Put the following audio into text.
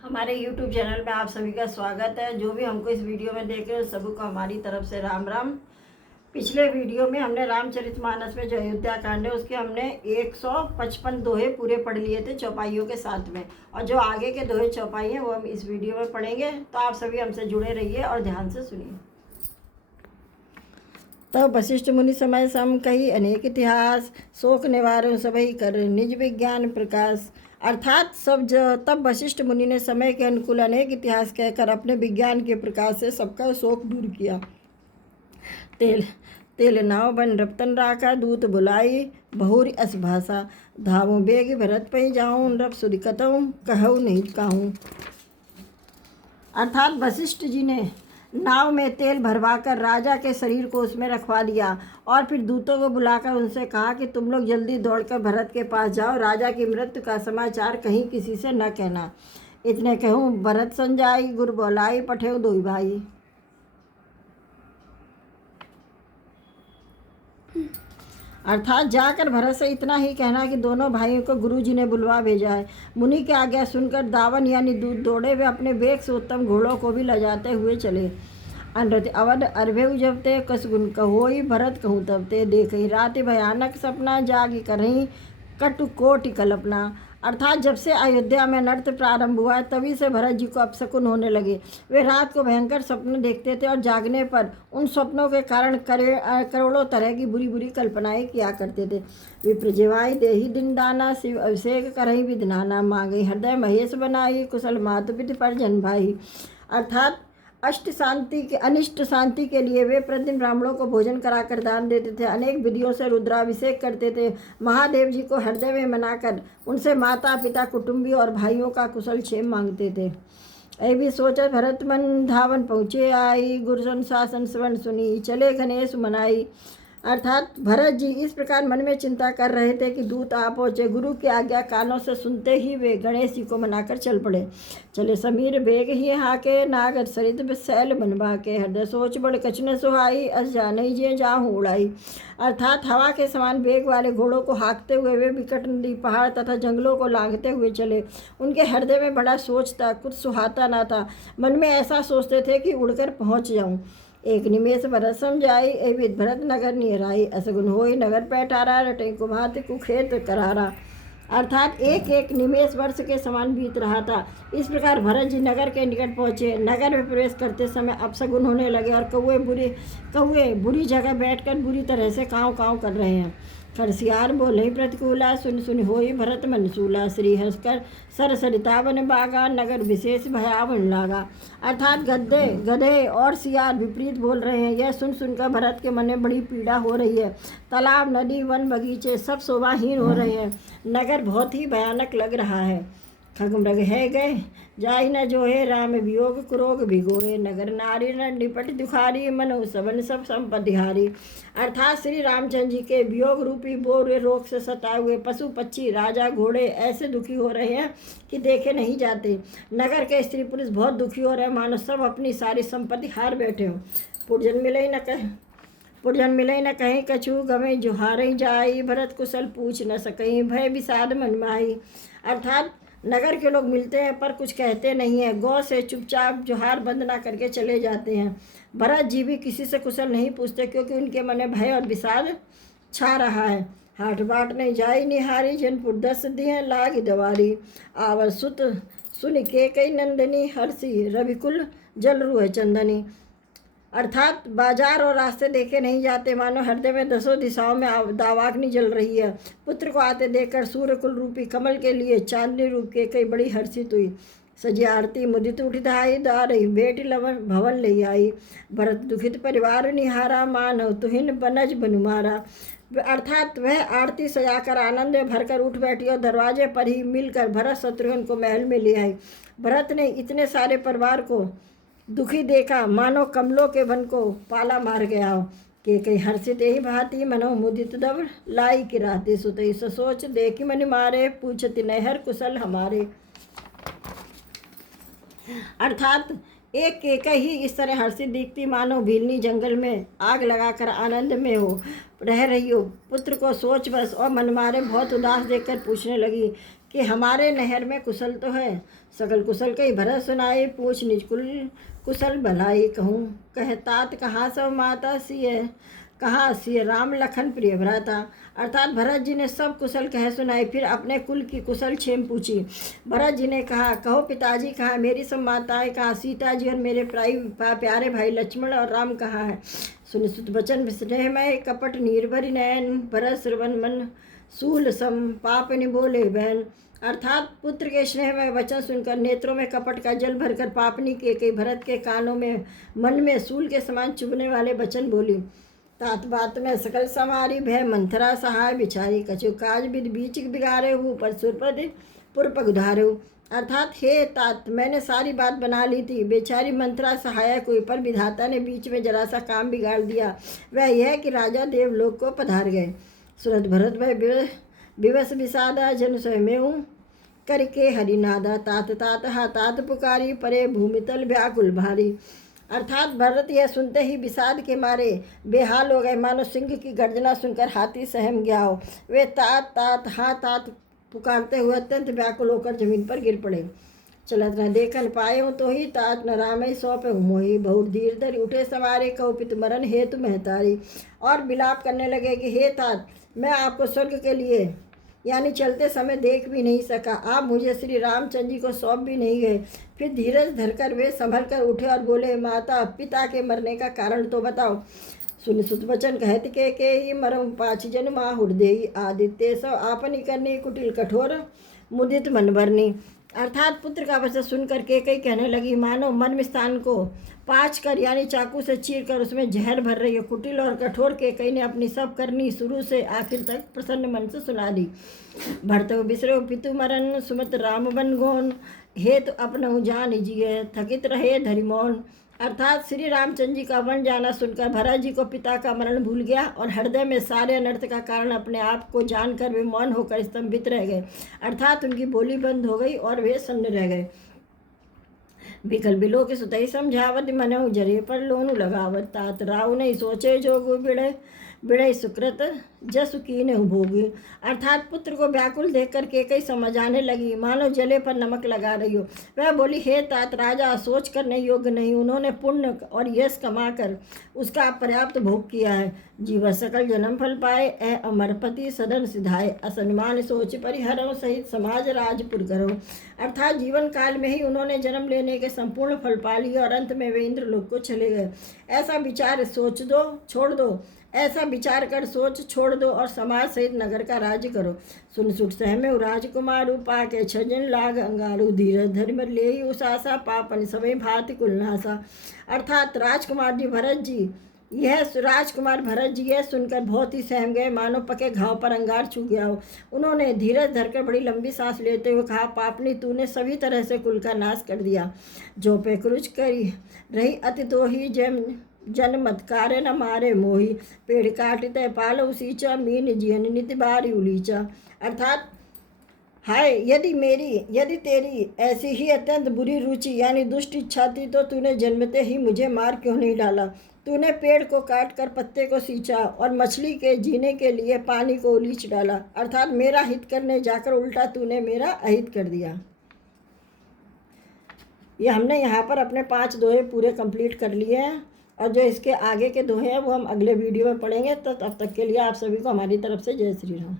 हमारे YouTube channel में आप सभी का स्वागत है। जो भी हमको इस वीडियो में देख रहे हो सभी को हमारी तरफ से राम राम। पिछले वीडियो में हमने रामचरितमानस में जो अयोध्या कांड है उसके हमने 155 दोहे पूरे पढ़ लिए थे चौपाइयों के साथ में, और जो आगे के दोहे चौपाई हैं वो हम इस वीडियो में पढ़ेंगे। तो आप सभी हमसे जुड़े रहिए और ध्यान से सुनिए। तब वशिष्ठ मुनि समय सम कही अनेक इतिहास, शोक निवारण सबई कर निज विज्ञान प्रकाश। अर्थात तब वशिष्ठ मुनि ने समय के अनुकूल अनेक इतिहास कहकर अपने विज्ञान के प्रकाश से सबका शोक दूर किया। तेल तेल नाव बन रपतन राखा, दूत बुलाई बहुरी अस भाषा। धावों बेग भरत पई जाऊं, रप सुधि कतऊं कहूँ नहीं कहूँ। अर्थात वशिष्ठ जी ने नाव में तेल भरवाकर राजा के शरीर को उसमें रखवा दिया और फिर दूतों को बुलाकर उनसे कहा कि तुम लोग जल्दी दौड़कर भरत के पास जाओ, राजा की मृत्यु का समाचार कहीं किसी से न कहना। इतने कहूँ भरत संजाई, गुरु बोलाई पठेऊ दोई भाई। अर्थात जाकर भरत से इतना ही कहना कि दोनों भाइयों को गुरुजी ने बुलवा भेजा है। मुनि की आज्ञा सुनकर दावन यानी दूत दौड़े वे अपने वेग से उत्तम घोड़ों को भी लजाते हुए चले। अनरति अवध अरभेऊ जबते, कसगुन कहोई भरत कहूँ तबते। देखई राति भयानक सपना, जागी करही कटु कोटि कल्पना। अर्थात जब से अयोध्या में नृत्य प्रारंभ हुआ है तभी से भरत जी को अपशकुन होने लगे। वे रात को भयंकर सपने देखते थे और जागने पर उन सपनों के कारण करोड़ों तरह की बुरी बुरी कल्पनाएं किया करते थे। विप्र जिवाई देही दिन दाना, शिव अभिषेक करही विधनाना। मांगे हृदय महेश बनाई, कुशल मातु पिता परिजन भाई। अर्थात अनिष्ट शांति के लिए वे प्रतिदिन ब्राह्मणों को भोजन कराकर दान देते थे, अनेक विधियों से रुद्राभिषेक करते थे, महादेव जी को हृदय में मनाकर उनसे माता पिता कुटुंबी और भाइयों का कुशल क्षेम मांगते थे। ऐ भी सोचत भरत मन धावन पहुँचे आई, गुरु शासन श्रवण सुनी चले गणेश मनाई। अर्थात भरत जी इस प्रकार मन में चिंता कर रहे थे कि दूत आ पहुँचे। गुरु की आज्ञा कानों से सुनते ही वे गणेश जी को मनाकर चल पड़े। चले समीर बेग ही हाके, नागर सरित शैल बनवा के। हृदय सोच बड़ कछ न सुहाई, अस जाने जे जाहूँ उड़ाई। अर्थात हवा के समान वेग वाले घोड़ों को हाँकते हुए वे विकट नदी पहाड़ तथा जंगलों को लांघते हुए चले। उनके हृदय में बड़ा सोच था, कुछ सुहाता ना था। मन में ऐसा सोचते थे कि उड़कर पहुँच जाऊँ। एक निमेष भरत समझाई, एविध भरत नगर निहराई। असगुन होई नगर पैठारा, रटे कुभात कुखेत करारा। अर्थात एक एक निमेष वर्ष के समान बीत रहा था। इस प्रकार भरत जी नगर के निकट पहुँचे। नगर में प्रवेश करते समय अपशगुन होने लगे और कौवे बुरी जगह बैठकर बुरी तरह से काँव काँव कर रहे हैं। खरसियार बोले प्रतिकूला, सुन सुन होई भरत मन सूला। श्री हंसकर सर सरिता बन बागा, नगर विशेष भयावन लागा। अर्थात गधे और सियार विपरीत बोल रहे हैं। यह सुन सुनकर भरत के मन में बड़ी पीड़ा हो रही है। तालाब नदी वन बगीचे सब शोभाहीन हो रहे हैं। नगर बहुत ही भयानक लग रहा है। खगमृग है गए जाहि न जोहे, राम वियोग क्रोग भिगोए। नगर नारी न निपट दुखारी, मनो सबन सब संपत्तिहारी। अर्थात श्री रामचंद्र जी के वियोग रूपी बोरे रोग से सताए हुए पशु पक्षी राजा घोड़े ऐसे दुखी हो रहे हैं कि देखे नहीं जाते। नगर के स्त्री पुरुष बहुत दुखी हो रहे हैं, मानो सब अपनी सारी संपत्ति हार बैठे हों। पुरजन मिले न कहीं कछु, गवे जुहारई जाई। भरत कुशल पूछ न सकई, भय विषाद मन माही। अर्थात नगर के लोग मिलते हैं पर कुछ कहते नहीं हैं, गौ से चुपचाप जोहार वंदना करके चले जाते हैं। भरत जी भी किसी से कुशल नहीं पूछते क्योंकि उनके मन में भय और विषाद छा रहा है। हाट बाट नहीं जाई निहारी, जनपुर दस दिए लाग दवारी। आवर सुत सुन के कई नंदनी, हर्षी रविकुल जल रूह चंदनी। अर्थात बाजार और रास्ते देखे नहीं जाते, मानो हृदय में दसों दिशाओं में दावाग्नि जल रही है। पुत्र को आते देखकर सूर्यकुल रूपी कमल के लिए चांदनी रूप के कई बड़ी हर्षित हुई। सजी आरती मुदित उठित आई, दारही बेटी लवन भवन ले आई। भरत दुखित परिवार निहारा, मानव तुहिन बनज बनुमारा। अर्थात वह आरती सजाकर आनंद में भरकर उठ बैठी और दरवाजे पर ही मिलकर भरत शत्रुघ्न को महल में ले आई। भरत ने इतने सारे परिवार को दुखी देखा, मानो कमलों के वन को पाला मार गया हो। के कई हर्षित ही भांति, मनो मुदित दब लाई किराती। सुतई सोच देखी मन मारे, पूछति नहर कुशल हमारे। अर्थात एक ही इस तरह हर्षित दिखती, मानो भीलनी जंगल में आग लगाकर आनंद में रह रही हो। पुत्र को सोच बस और मन मारे बहुत उदास देखकर पूछने लगी कि हमारे नहर में कुशल तो है। सकल कुशल कही भरत सुनाई, पूछ निज कुशल भलाई कहूँ। कह तात कहाँ सब माता सिय, कहाँ सिय राम लखन प्रिय भ्राता। अर्थात भरत जी ने सब कुशल कह सुनाई, फिर अपने कुल की कुशल क्षेम पूछी। भरत जी ने कहा, कहो पिताजी कहाँ, मेरी सब माताएं कहाँ, सीता जी और मेरे प्यारे भाई लक्ष्मण और राम कहाँ है। सुन सुत बचन स्नेहमय, कपट निर्भरि नयन, भरत श्रवण मन सूल सम, पाप निबोले बहन। अर्थात पुत्र के स्नेह में वचन सुनकर नेत्रों में कपट का जल भरकर पापनी के कई भरत के कानों में मन में सूल के समान चुभने वाले वचन बोली। तात बात में सकल समारी, भय मंथरा सहाय बिचारी, कछु काज विद बीच बिगारे हूँ, पर सुरपद पुरपग उधारे हूँ। अर्थात हे तात, मैंने सारी बात बना ली थी, बेचारी मंथरा सहायक हुई, पर विधाता ने बीच में जरा सा काम बिगाड़ दिया। वह यह कि राजा देवलोक को पधार गए। सुरत भरत भय विवश विषादा, जन स्वयं करके हरिनादा, तात तात हा तात पुकारी, परे भूमितल व्याकुल भारी। अर्थात भरत यह सुनते ही विषाद के मारे बेहाल हो गए, मानो सिंह की गर्जना सुनकर हाथी सहम गया हो। वे तात तात हा तात पुकारते हुए अत्यंत व्याकुल होकर जमीन पर गिर पड़े। चलत न देखन पाए तो ही, तात न रामई सौंपे मोही, बहुत धीर धरि उठे सवारे, कहो पित मरण हेतु महतारी। और विलाप करने लगे कि हे तात, मैं आपको स्वर्ग के लिए यानी चलते समय देख भी नहीं सका, आप मुझे श्री रामचंद्र जी को सौंप भी नहीं गए। फिर धीरज धरकर वे संभल कर उठे और बोले, माता पिता के मरने का कारण तो बताओ। सुन सुत वचन कहत के ही, मरम पाँच जन माहुर देही, आदित्य सब आपनी करनी, कुटिल कठोर मुदित मन भरनी। अर्थात पुत्र का वचन सुनकर के कई कहने लगी, मानो मन में स्थान को पाँच कर यानी चाकू से चीर कर उसमें जहर भर रही है। कुटिल और कठोर के कई ने अपनी सब करनी शुरू से आखिर तक प्रसन्न मन से सुना दी। भरतु बिसरो पितु मरण, सुमत राम बन गौन, हेतु अपनहु जान जिय, थकित रहे धरि मौन। अर्थात श्री रामचंद्र जी का वन जाना सुनकर भरत जी को पिता का मरण भूल गया और हृदय में सारे अनर्थ का कारण अपने आप को जानकर वे मौन होकर स्तंभित रह गए। अर्थात उनकी बोली बंद हो गई और वे सन्न रह गए। बिकल बिलो के सुतई समझावत, मनहु जरे पर लोनु लगावत, तात राव नहीं सोचे जोगु बिड़े बिड़ई सुकृत जसु कीन्ह भोगी। अर्थात पुत्र को व्याकुल देखकर के कई समझ आने लगी, मानो जले पर नमक लगा रही हो। वह बोली, हे तात, राजा सोच करने योग्य नहीं, उन्होंने पुण्य और यश कमाकर उसका पर्याप्त भोग किया है। जीव सकल जन्म फल पाए, अमरपति सदन सिधाए, असन्मान सोच परिहरो, सहित समाज राजपुर करो। अर्थात जीवन काल में ही उन्होंने जन्म लेने के संपूर्ण फल पा लिए और अंत में वे इंद्रलोक को चले गए। ऐसा विचार सोच दो छोड़ दो, ऐसा विचार कर सोच छोड़ दो और समाज सहित नगर का राज्य करो। सुन सुट सहमे राजकुमार, पाके छजन लाग अंगारू, धीरज धर्म ले उसासा, पापन समय भाति कुलनासा। अर्थात राजकुमार भरत जी यह सुनकर बहुत ही सहम गए, मानो पके घाव पर अंगार छू गया हो। उन्होंने धीरज धरकर बड़ी लंबी सांस लेते हुए कहा, पापनी, तूने सभी तरह से कुल का नाश कर दिया। जो पे क्रुच करी रही अति तो ही जन मत कार्य न मारे मोही, पेड़ काटते पाल उसीचा, मीन जियन नित बारी उलीचा। अर्थात हाय, यदि तेरी ऐसी ही अत्यंत बुरी रुचि यानी दुष्ट इच्छा थी तो तूने जन्मते ही मुझे मार क्यों नहीं डाला। तूने पेड़ को काट कर पत्ते को सींचा और मछली के जीने के लिए पानी को उलीच डाला। अर्थात मेरा हित करने जाकर उल्टा तूने मेरा अहित कर दिया। ये हमने यहाँ पर अपने 5 दोहे पूरे कंप्लीट कर लिए हैं और जो इसके आगे के दोहे हैं वो हम अगले वीडियो में पढ़ेंगे। तो तब तक के लिए आप सभी को हमारी तरफ से जय श्री राम।